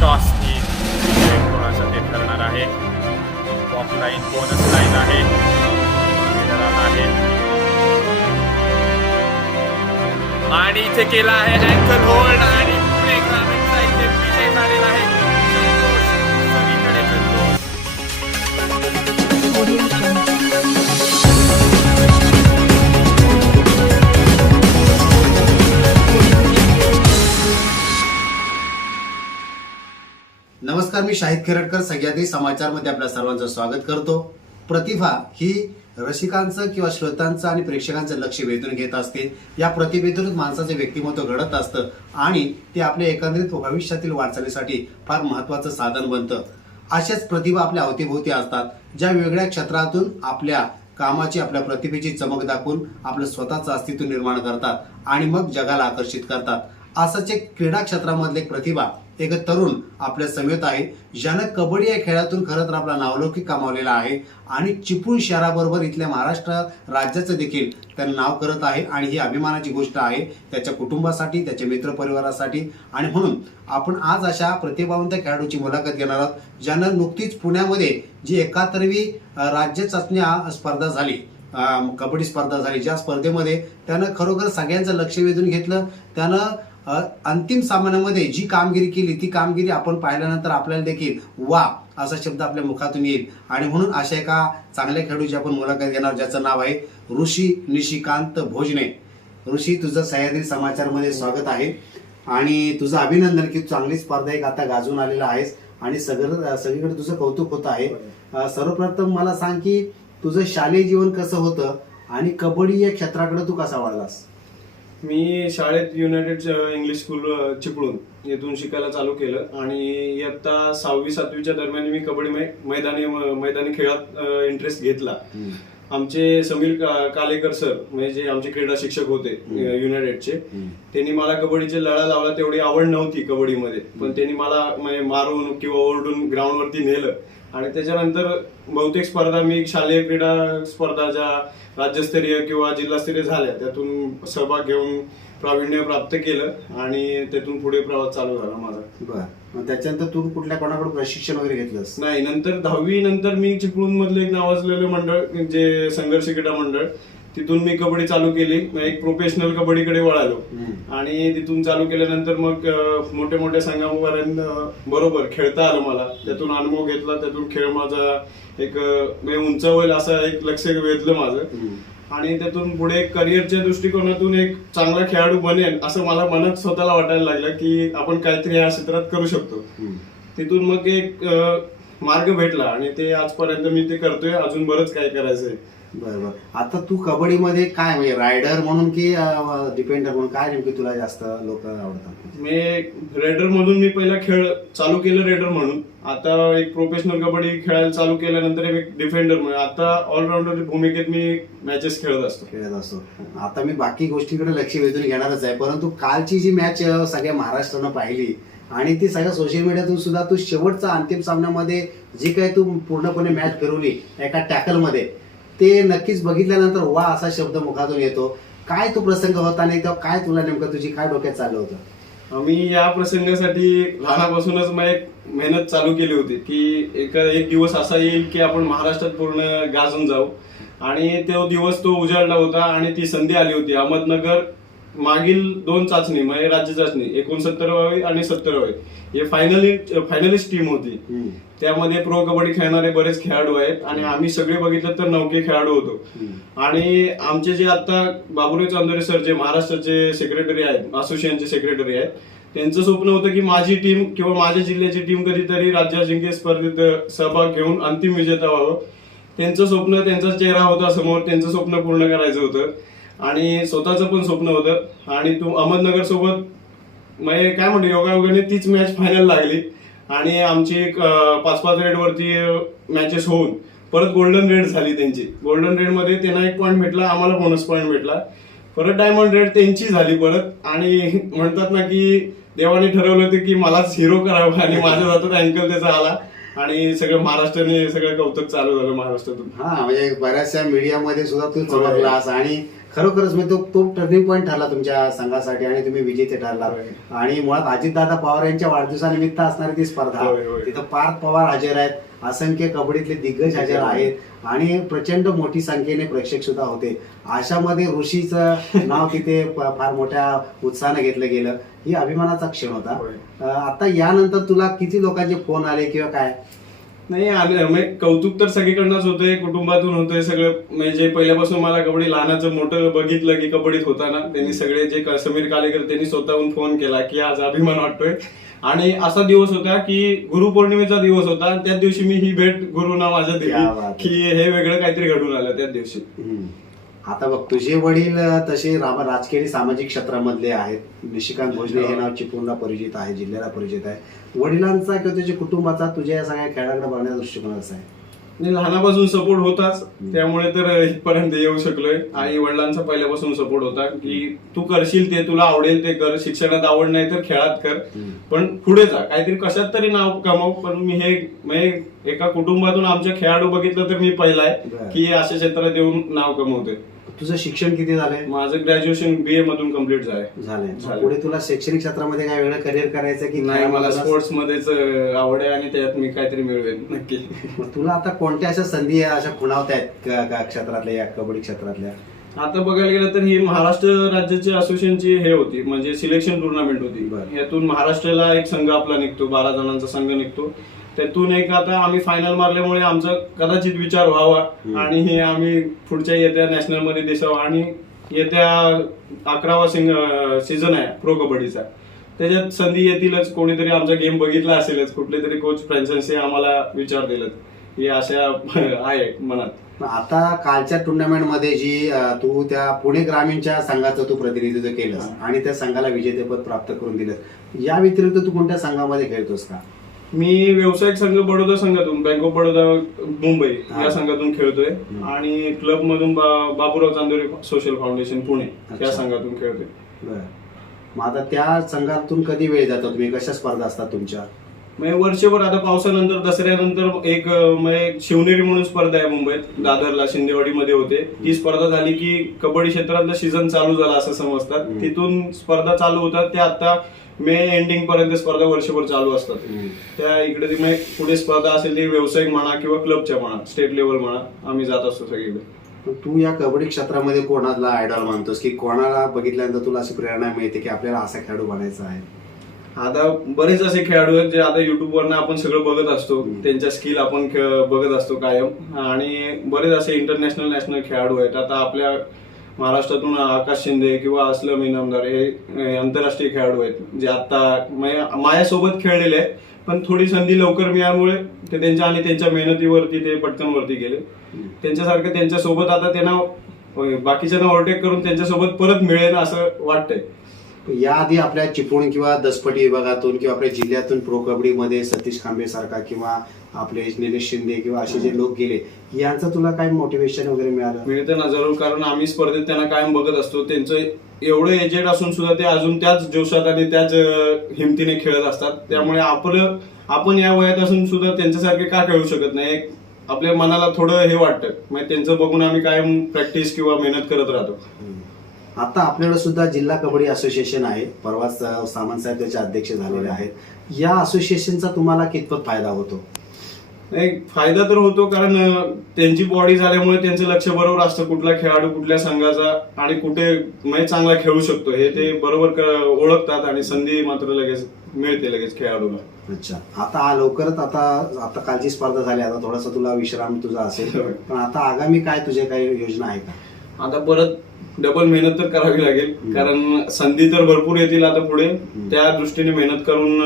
टॉसनी कोणाचं ते ठरणार आहे. टॉप लाईन बोनस लाईन आहे. आहे. आणि इथे केला आहे अँकल होल्ड आणि नमस्कार मी शाहिद खेरडकर. सह्याद्री समाचारमध्ये आपल्या सर्वांचं स्वागत करतो. प्रतिभा ही रसिकांचं किंवा श्रोतांचं आणि प्रेक्षकांचं लक्ष वेधून घेत असते. या प्रतिभेतूनच माणसाचे व्यक्तिमत्व घडत असतं आणि ते आपल्या एकंदरीत भविष्यातील वाटचालीसाठी फार महत्वाचं साधन बनतं. अशाच प्रतिभा आपल्या अवतीभोवती असतात ज्या वेगळ्या क्षेत्रातून आपल्या कामाची आपल्या प्रतिभेची चमक दाखवून आपलं स्वतःचं अस्तित्व निर्माण करतात आणि मग जगाला आकर्षित करतात. असंच एक क्रीडा क्षेत्रामधले एक प्रतिभा एक तरुण आपल्या समेत आहे. ज्यानं कबड्डी या खेळातून खरं तर आपला नावलौकिक कमावलेला आहे. आणि चिपळूण शहराबरोबर इथल्या महाराष्ट्र राज्याचं देखील त्यानं नाव करत आहे आणि ही अभिमानाची गोष्ट आहे. त्याच्या कुटुंबासाठी त्याच्या मित्रपरिवारासाठी. आणि म्हणून आपण आज अशा प्रतिभावंत खेळाडूची मुलाखत घेणार आहोत ज्यानं नुकतीच पुण्यामध्ये जी एकाहत्तरवी राज्य चाचणी स्पर्धा झाली कबड्डी स्पर्धा झाली ज्या स्पर्धेमध्ये त्यानं खरोखर सगळ्यांचं लक्ष वेधून घेतलं. त्यानं अंतिम सामन्यामध्ये जी कामगिरी केली ती कामगिरी आपण पाहिल्यानंतर आपल्याला देखील वा असा शब्द आपल्या मुखातून येईल. आणि म्हणून अशा एका चांगल्या खेळाडूची आपण मुलाखत घेणार ज्याचं नाव आहे ऋषी निशिकांत भोजने. ऋषी तुझं सह्याद्री समाचारमध्ये स्वागत आहे. आणि तुझं अभिनंदन की तू चांगली स्पर्धा एक आता गाजून आलेला आहेस. आणि सगळं सगळीकडे तुझं कौतुक होत आहे. सर्वप्रथम मला सांग की तुझं शालेय जीवन कसं होतं? आणि कबड्डी या क्षेत्राकडे तू कसा वाढलास मी शाळेत युनायटेड इंग्लिश स्कूल अ, चिपळूण येथून शिकायला चालू केलं. आणि इयत्ता सहावी सातवीच्या दरम्यान मी कबड्डी मै- मैदानी मैदानी खेळात इंटरेस्ट घेतला. आमचे समीर कालेकर सर म्हणजे जे आमचे क्रीडा शिक्षक होते युनायटेडचे त्यांनी मला कबड्डीचे लळा लावला. तेवढी आवड नव्हती कबड्डीमध्ये. पण त्यांनी मला म्हणजे मारून किंवा ओरडून ग्राउंडवरती नेलं. आणि त्याच्यानंतर बहुतेक स्पर्धा मी शालेय क्रीडा स्पर्धा ज्या राज्यस्तरीय किंवा जिल्हास्तरीय झाल्या त्यातून सहभाग घेऊन प्रावीण्य प्राप्त केलं आणि त्यातून पुढे प्रवास चालू झाला माझा. बर. त्याच्यानंतर तू कुठल्या कोणाकडून प्रशिक्षण वगैरे घेतलंस? नाही नंतर दहावी नंतर मी चिपळूण मधलं एक नावाजलेलं मंडळ जे संघर्ष क्रीडा मंडळ तिथून मी कबड्डी चालू केली एक प्रोफेशनल कबड्डीकडे वळालो. आणि तिथून चालू केल्यानंतर मग मोठ्या मोठ्या संघापर्यंत बरोबर खेळता आलं मला त्यातून अनुभव घेतला त्यातून खेळ माझा एक म्हणजे उंच होईल असं एक लक्ष वेधलं माझं. आणि त्यातून पुढे करिअरच्या दृष्टिकोनातून एक चांगला खेळाडू बनेल असं मला मनात स्वतःला वाटायला लागलं की आपण काहीतरी या क्षेत्रात करू शकतो. तिथून मग एक मार्ग भेटला आणि ते आजपर्यंत मी ते करतोय. अजून बरंच काय करायचंय. बरं बरं. आता तू कबड्डीमध्ये काय म्हणजे रायडर म्हणून की डिपेंडर म्हणून काय नेमकी तुला जास्त लोक आवडतात? मी रेडर मधून मी पहिला खेळ चालू केलं रेडर म्हणून. आता एक प्रोफेशनल कबड्डी खेळायला चालू केल्यानंतर एक डिफेंडर म्हणून. आता ऑलराऊंडर भूमिकेत मी मॅचेस खेळत असतो. खेळत असतो. आता मी बाकी गोष्टींकडे लक्ष वेधून घेणारच आहे. परंतु कालची जी मॅच सगळ्या महाराष्ट्रानं पाहिली आणि ती सगळ्या सोशल मीडियातून सुद्धा तू शेवटचा अंतिम सामन्यामध्ये जी काही तू पूर्णपणे मॅच फिरवली एका टॅकलमध्ये ते नक्कीच बघितल्यानंतर वा असा शब्द मुखातून येतो. काय तो प्रसंग होता आणि तर काय तुला नेमकं तुझी काय डोक्यात चाललं होतं? मी या प्रसंगासाठी लहानापासूनच मग एक मेहनत चालू केली होती की एक एक दिवस असा येईल की आपण महाराष्ट्रात पूर्ण गाजून जाऊ. आणि तो दिवस तो उजाडला होता आणि ती संधी आली होती. अहमदनगर मागील दोन चाचणी म्हणजे राज्य चाचणी एकोणसत्तरावी आणि सत्तरावी हे फायनली फायनलिस्ट टीम होती. त्यामध्ये प्रो कबड्डी खेळणारे बरेच खेळाडू आहेत आणि आम्ही सगळे बघितलं तर नौके खेळाडू होतो. आणि आमचे जे आता बाबुराव चांदोरे सर जे महाराष्ट्राचे सेक्रेटरी आहेत असोसिएशनचे सेक्रेटरी आहेत त्यांचं स्वप्न होतं की माझी टीम किंवा माझ्या जिल्ह्याची टीम कधीतरी राज्य अजिंक्य स्पर्धेत सहभाग घेऊन अंतिम विजेता व्हावं. त्यांचं स्वप्न त्यांचा चेहरा होता समोर त्यांचं स्वप्न पूर्ण करायचं होतं. आणि स्वतःचं पण स्वप्न होतं. आणि तू अहमदनगर सोबत म्हणजे काय म्हणतो योगायोगाने तीच मॅच फायनल लागली. आणि आमची एक, पाच पाच रेडवरती मॅचेस होऊन परत गोल्डन रेड झाली त्यांची. गोल्डन रेडमध्ये त्यांना एक पॉईंट भेटला आम्हाला बोनस पॉईंट भेटला. परत डायमंड रेड त्यांची झाली परत. आणि म्हणतात ना की देवाने ठरवलं होतं की मलाच हिरो करावं आणि माझ्या जातात अँकल त्याचा आला. आणि सगळं महाराष्ट्राने सगळं कौतुक चालू झालं महाराष्ट्रातून. हा म्हणजे बऱ्याचशा मीडियामध्ये सुद्धा तू चमकलास आणि खरोखरच म्हणजे तो तो टर्निंग पॉईंट ठरला तुमच्या संघासाठी आणि तुम्ही विजेते ठरला. आणि मुळात अजितदादा पवार यांच्या वाढदिवसानिमित्त असणारी ती स्पर्धा. तिथं पार्थ पवार हजर आहेत. असंख्य कबड्डीतले दिग्गज हजर आहेत. आणि प्रचंड मोठी संख्येने प्रेक्षक सुद्धा होते. अशामध्ये ऋषीचं नाव तिथे फार मोठ्या उत्साहाने घेतलं गेलं. ही अभिमानाचा क्षण होता. आता यानंतर तुला किती लोकांचे फोन आले किंवा काय? नाही आले म्हणजे कौतुक तर सगळीकडनंच होतंय कुटुंबातून होतंय सगळं म्हणजे पहिल्यापासून मला कबड्डी लहानाचं मोठं बघितलं की कबड्डीत होताना त्यांनी सगळे जे समीर कालेकर त्यांनी स्वतःहून फोन केला की आज अभिमान वाटतोय आणि असा दिवस होता की गुरुपौर्णिमेचा दिवस होता त्याच दिवशी मी ही भेट गुरुना माझ्या दिली. की हे वेगळं काहीतरी घडून आलं त्याच दिवशी. आता बघ तुझे वडील तसे राम- राजकीय सामाजिक क्षेत्रामधले आहेत. निशिकांत भोजने हे नाव चिपळूणला परिचित आहे जिल्ह्याला परिचित आहे. वडिलांचा किंवा तुझ्या कुटुंबाचा तुझ्या या सगळ्या खेळाकडे बघण्याचा दृष्टिकोन असा आहे. लहानापासून सपोर्ट होताच. त्यामुळे तर इथपर्यंत येऊ शकलोय. आई वडिलांचा पहिल्यापासून सपोर्ट होता की तू करशील ते तुला आवडेल ते कर. शिक्षणात आवड नाही तर खेळात कर. पण पुढे जा. काहीतरी कशात तरी नाव कमाव. पण मी हे म्हणजे एका कुटुंबातून आमच्या खेळाडू बघितलं तर मी पहिला आहे. की अशा क्षेत्रात येऊन नाव कमवतोय. तुझं शिक्षण किती झालंय? माझं ग्रॅज्युएशन बीए मधून कंप्लीट झालंय. झालंय. झालंय. पुढे तुला शैक्षणिक क्षेत्रामध्ये काय वेगळं करिअर करायचं की नाही मला? स्पोर्ट्स मध्येच अं, आवड आहे आणि त्यात मी काहीतरी मिळवेन नक्की. मग तुला आता कोणत्या अशा संधी अशा खुणावत आहेत का- का क्षेत्रातल्या या कबड्डी क्षेत्रातल्या? आता बघायला गेलं तर ही महाराष्ट्र राज्याची असोसिएशनची हे होती म्हणजे सिलेक्शन टुर्नामेंट होती. यातून महाराष्ट्राला एक संघ आपला निघतो बारा जणांचा संघ निघतो. त्यातून एक आता आम्ही फायनल मारल्यामुळे आमचा कदाचित विचार व्हावा आणि हे आम्ही पुढच्या येत्या नॅशनलमध्ये दिसावं आणि येत्या अकरावा सीझन आहे प्रो कबड्डीचा. त्याच्यात संधी येतीलच कोणीतरी आमचा गेम बघितला असेलच कुठले तरी कोच फ्रँचायसी आम्हाला विचार दिलेत. ही आशा आहे मनात. आता कालच्या टुर्नामेंटमध्ये जी तू त्या पुणे ग्रामीणच्या संघाचं तू प्रतिनिधित्व केलंस आणि त्या संघाला विजेतेपद प्राप्त करून दिलं या व्यतिरिक्त तू कोणत्या संघामध्ये खेळतोस का? मी व्यावसायिक संघ बडोदा संघातून बँक ऑफ बडोदा मुंबई. या संघातून खेळतोय. आणि क्लब मधून बाबूराव चांदोरी सोशल फाउंडेशन पुणे. या संघातून खेळतोय. मग आता त्या संघातून कधी वेळ जातो? तुम्ही कशा स्पर्धा असतात तुमच्या? म्हणजे वर्षभर आता पावसानंतर दसऱ्यानंतर एक म्हणजे शिवनेरी म्हणून स्पर्धा आहे मुंबईत. दादरला शिंदेवाडीमध्ये होते. ती स्पर्धा झाली की कबड्डी क्षेत्रातलं सीझन चालू झाला असं समजतात. तिथून स्पर्धा चालू होतात. ते आता मे एंडिंग पर्यंत स्पर्धा वर्षभर चालू असतात. त्या इकडे ती म्हणजे पुढे स्पर्धा असेल ती व्यावसायिक म्हणा किंवा क्लबच्या म्हणा स्टेट लेवल म्हणा आम्ही जात असतो सगळीकडे. तू या कबड्डी क्षेत्रामध्ये कोणाला आयडॉल मानतोस? की कोणाला बघितल्यानंतर तुला अशी प्रेरणा मिळते की आपल्याला असा खेळाडू बनायचा आहे? आता बरेच असे खेळाडू आहेत जे आता युट्यूबवरनं आपण सगळं बघत असतो. हम्म. त्यांच्या स्किल आपण खे- बघत असतो कायम. आणि बरेच असे इंटरनॅशनल नॅशनल खेळाडू आहेत. आता आपल्या महाराष्ट्रातून आकाश शिंदे किंवा असलम इनामदार हे आंतरराष्ट्रीय खेळाडू आहेत जे आता माझ्यासोबत खेळलेले आहेत. पण थोडी संधी लवकर मिळाल्यामुळे ते त्यांच्या आणि त्यांच्या मेहनतीवरती ते पटकन वरती गेले. त्यांच्यासारखं त्यांच्यासोबत आता त्यांना बाकीच्यांना ओव्हरटेक करून त्यांच्यासोबत परत मिळेल असं वाटतंय. याआधी आपल्या चिपळूण किंवा दसपटी विभागातून किंवा आपल्या जिल्ह्यातून प्रो कबड्डीमध्ये सतीश खांबे सारखा किंवा आपले निलेश शिंदे किंवा असे जे लोक गेले यांचं तुला काय मोटिवेशन वगैरे मिळालं? मिळतं ना जरूर कारण आम्ही स्पर्धेत त्यांना कायम बघत असतो. त्यांचं एवढं एजेड असून सुद्धा ते अजून त्याच जोशात आणि त्याच हिमतीने खेळत असतात. त्यामुळे आपलं आपण या वयात असून सुद्धा त्यांच्यासारखे का खेळू शकत नाही? एक आपल्या मनाला थोडं हे वाटतं. म्हणजे त्यांचं बघून आम्ही कायम प्रॅक्टिस किंवा मेहनत करत राहतो. आता आपल्याकडे सुद्धा जिल्हा कबड्डी असोसिएशन आहे. परवाच सामंत साहेब त्याचे अध्यक्ष झालेले आहेत. या असोसिएशनचा तुम्हाला कितपत फायदा होतो? नाही फायदा तर होतो कारण त्यांची बॉडी झाल्यामुळे त्यांचं लक्ष बरोबर असतं. कुठला खेळाडू कुठल्या संघाचा आणि कुठे म्हणजे चांगला खेळू शकतो. हे ते बरोबर ओळखतात आणि संधी मात्र लगेच मिळते लगेच खेळाडूला. अच्छा. आता हा लवकरच आता आता कालची स्पर्धा झाली. आता थोडासा तुला विश्राम तुझा असेल. होय. पण आता आगामी काय तुझे काही योजना आहे का? आता परत डबल मेहनत तर करावी लागेल. कारण संधी तर भरपूर येतील आता पुढे. त्या दृष्टीने मेहनत करून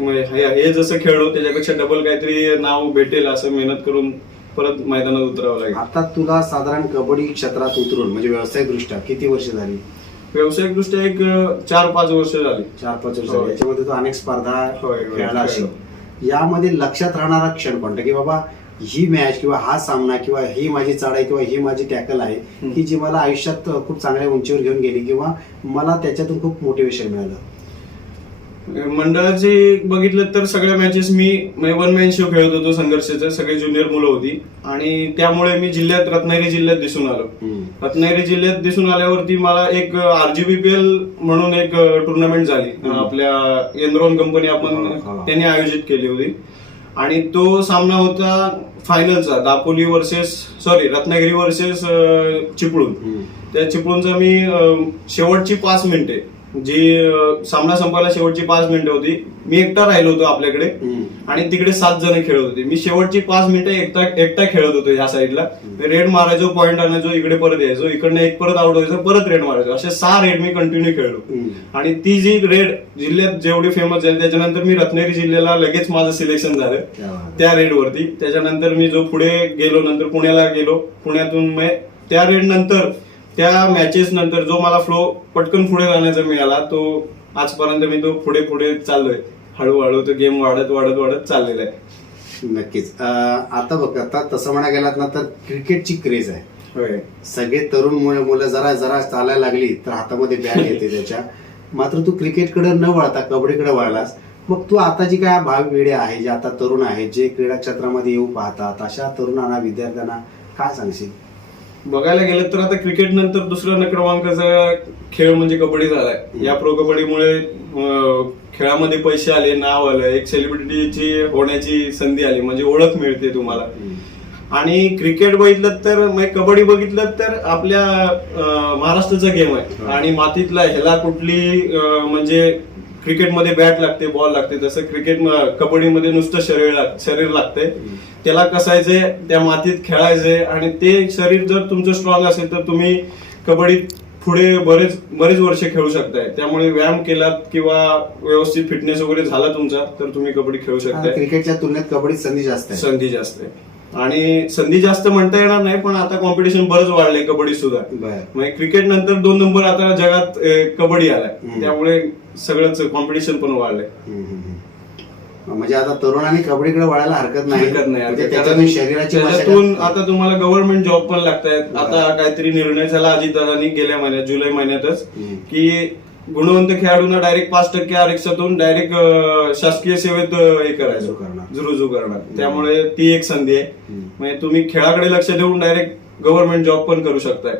म्हणजे हे हे जसं खेळलो त्याच्यापेक्षा डबल काहीतरी नाव भेटेल असं मेहनत करून परत मैदानात उतरावं लागेल. आता तुला साधारण कबड्डी क्षेत्रात उतरून म्हणजे व्यावसायिक दृष्ट्या किती वर्ष झाली? व्यावसायिक दृष्ट्या एक चार पाच वर्ष झाली. चार पाच वर्ष. झाली. याच्यामध्ये तू अनेक स्पर्धा खेळाला असेल. यामध्ये लक्षात राहणारा क्षण कोणता? की बाबा ही मॅच किंवा हा सामना किंवा ही माझी चढाई किंवा ही माझी टॅकल आहे. की जी मला आयुष्यात खूप चांगल्या उंचीवर घेऊन गेली किंवा मला त्याच्यातून खूप मोटिवेशन मिळालं? मंडळाचे बघितलं तर सगळ्या मॅचेस मी वन मॅन शो खेळत होतो संघर्षाचं सगळे ज्युनियर मुलं होती. आणि त्यामुळे मी जिल्ह्यात रत्नागिरी जिल्ह्यात दिसून आलो. रत्नागिरी जिल्ह्यात दिसून आल्यावरती मला एक आरजीबीपीएल म्हणून एक टुर्नामेंट झाली. आपल्या एनरॉन कंपनी आपण. त्यांनी आयोजित केली होती. आणि तो सामना होता फायनलचा Dapoli versus sorry Ratnagiri versus Chiplun. त्या चिपळूणचा मी शेवटची पाच मिनिटे जी सामना संपायला शेवटची पाच मिनिटं होती. मी एकटा राहिलो होतो आपल्याकडे. आणि तिकडे सात जण खेळत होते. मी शेवटची पाच मिनिटं एकटा एकटा खेळत होतो ह्या साईडला. रेड मारायचो पॉईंट आणायचो इकडे परत यायचो इकडनं एक परत आउट व्हायचो परत रेड मारायचो. असे सहा रेड मी कंटिन्यू खेळलो. आणि ती जी रेड जिल्ह्यात जेवढी फेमस झाली त्याच्यानंतर मी रत्नागिरी जिल्ह्याला लगेच माझं सिलेक्शन झालं. त्या रेड वरती. त्याच्यानंतर मी जो पुढे गेलो नंतर पुण्याला गेलो. पुण्यातून मी त्या रेड नंतर त्या मॅचेस नंतर जो मला फ्लो पटकन पुढे जाण्याचा मिळाला तो आजपर्यंत मी तो पुढे पुढे चाललोय. हळूहळू तो गेम वाढत वाढत वाढत चाललेला आहे. नक्कीच. आता बघ आता तसं म्हणा गेलात ना तर क्रिकेटची क्रेज आहे. सगळे तरुण मुलं मुलं जरा जरा चालायला लागली तर हातामध्ये बॅग येते त्याच्या. मात्र तू क्रिकेटकडे न वळता कबड्डीकडे वळलास मग तू आता जी काय भावी पिढी आहे जे आता तरुण आहेत जे क्रीडा क्षेत्रामध्ये येऊ पाहतात अशा तरुणांना विद्यार्थ्यांना काय सांगशील? बघायला गेलं तर आता क्रिकेट नंतर दुसरा क्रमांकाचा खेळ म्हणजे कबड्डी झालाय. या प्रो कबड्डीमुळे खेळामध्ये पैसे आले नाव आलं एक सेलिब्रिटीची होण्याची संधी आली म्हणजे ओळख मिळते तुम्हाला. आणि क्रिकेट बघितलं तर म्हणजे कबड्डी बघितलं तर आपल्या महाराष्ट्राचा गेम आहे. आणि मातीतला ह्याला कुठली म्हणजे क्रिकेटमध्ये बॅट लागते बॉल लागते तसं क्रिकेट कबड्डीमध्ये नुसतं शरीर लाग- शरीर लागते. त्याला कसायचंय त्या मातीत खेळायचंय आणि ते शरीर जर तुमचं स्ट्रॉंग असेल तर तुम्ही कबड्डीत पुढे बरेच बरेच वर्ष खेळू शकताय. त्यामुळे व्यायाम केलात किंवा व्यवस्थित फिटनेस वगैरे झाला तुमचा तर तुम्ही कबड्डी खेळू शकताय. क्रिकेटच्या तुलनेत कबड्डीत संधी जास्त आहे. संधी जास्त आहे. आणि संधी जास्त म्हणता येणार नाही पण आता कॉम्पिटिशन बरंच वाढलंय कबड्डी सुद्धा. म्हणजे क्रिकेट नंतर दोन नंबर आता जगात कबड्डी आलाय. त्यामुळे सगळंच कॉम्पिटिशन पण वाढलंय. म्हणजे आता तरुणांनी कबड्डीकडे वळायला हरकत नाही हरकत नाही म्हणजे. त्याच्यातून कारण शरीराची त्याच्यातून आता तुम्हाला गव्हर्नमेंट जॉब पण लागतायत आता काहीतरी निर्णय झाला अजितदादांनी गेल्या महिन्यात जुलै महिन्यातच. की गुणवंत खेळाडूंना डायरेक्ट पाच टक्के आरक्षणातून डायरेक्ट शासकीय सेवेत हे करायचं करणार. रुजू करणार त्यामुळे ती एक संधी आहे. म्हणजे तुम्ही खेळाकडे लक्ष देऊन डायरेक्ट गव्हर्नमेंट जॉब पण करू शकताय.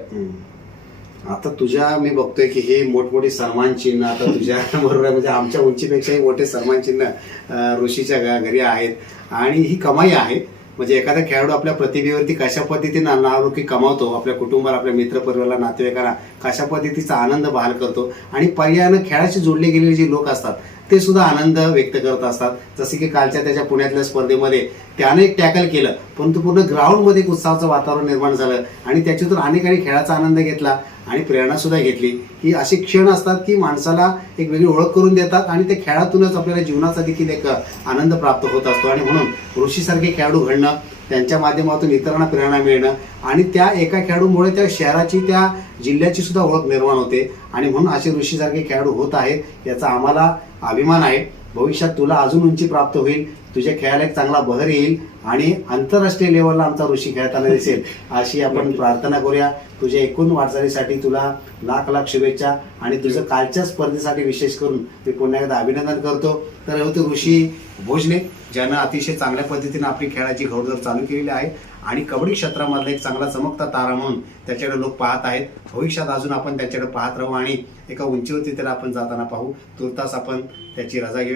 आता तुझ्या मी बघतोय की हे मोठमोठी सन्मान चिन्ह आता तुझ्या बरोबर म्हणजे आमच्या उंचीपेक्षाही मोठे सन्मान चिन्ह ऋषीच्या घरी आहेत. आणि ही कमाई आहे. म्हणजे एखादा खेळाडू आपल्या प्रतिभेवरती कशा पद्धतीने नावलौकिक कमावतो आपल्या कुटुंबाला आपल्या मित्रपरिवाराला नातेवाईकांना कशा पद्धतीचा आनंद बहाल करतो आणि पर्यायानं खेळाशी जोडले गेलेले जे लोक असतात ते सुद्धा आनंद व्यक्त करत असतात. जसे की कालच्या त्याच्या पुण्यातल्या स्पर्धेमध्ये त्याने एक टॅकल केलं परंतु पूर्ण ग्राउंडमध्ये एक उत्साहाचं वातावरण निर्माण झालं आणि त्याच्यातून अनेकांनी खेळाचा आनंद घेतला आणि प्रेरणा सुद्धा घेतली. की असे क्षण असतात की माणसाला एक वेगळी ओळख करून देतात आणि त्या खेळातूनच आपल्याला जीवनाचा देखील एक आनंद प्राप्त होत असतो. आणि म्हणून ऋषीसारखे खेळाडू घडणं त्यांच्या माध्यमातून इतरांना प्रेरणा मिळणं आणि त्या एका खेळाडूमुळे त्या शहराची त्या जिल्ह्याची सुद्धा ओळख निर्माण होते. आणि म्हणून असे ऋषीसारखे खेळाडू होत आहेत याचा आम्हाला अभिमान आहे. भविष्यात तुला अजून उंची प्राप्त होईल तुझ्या खेळाला एक चांगला बहर येईल आणि आंतरराष्ट्रीय लेवलला आमचा ऋषी खेळताना दिसेल. अशी आपण प्रार्थना करूया. तुझ्या एकूण वाटचालीसाठी तुला लाख लाख शुभेच्छा आणि तुझं कालच्या स्पर्धेसाठी विशेष करून मी पुन्हा एकदा अभिनंदन करतो. तर हे होते ऋषी भोजने ज्यानं अतिशय चांगल्या पद्धतीने आपली खेळाची घोडदौड चालू केलेली आहे. आणि कबड्डी क्षेत्रामधला एक चांगला चमकता तारा म्हणून त्याच्याकडे लोक पाहत आहेत. भविष्यात अजून आपण त्याच्याकडे पाहत राहू आणि एका उंचीवरती त्याला आपण जाताना पाहू. तुर्तास आपण त्याची रजा घेऊ.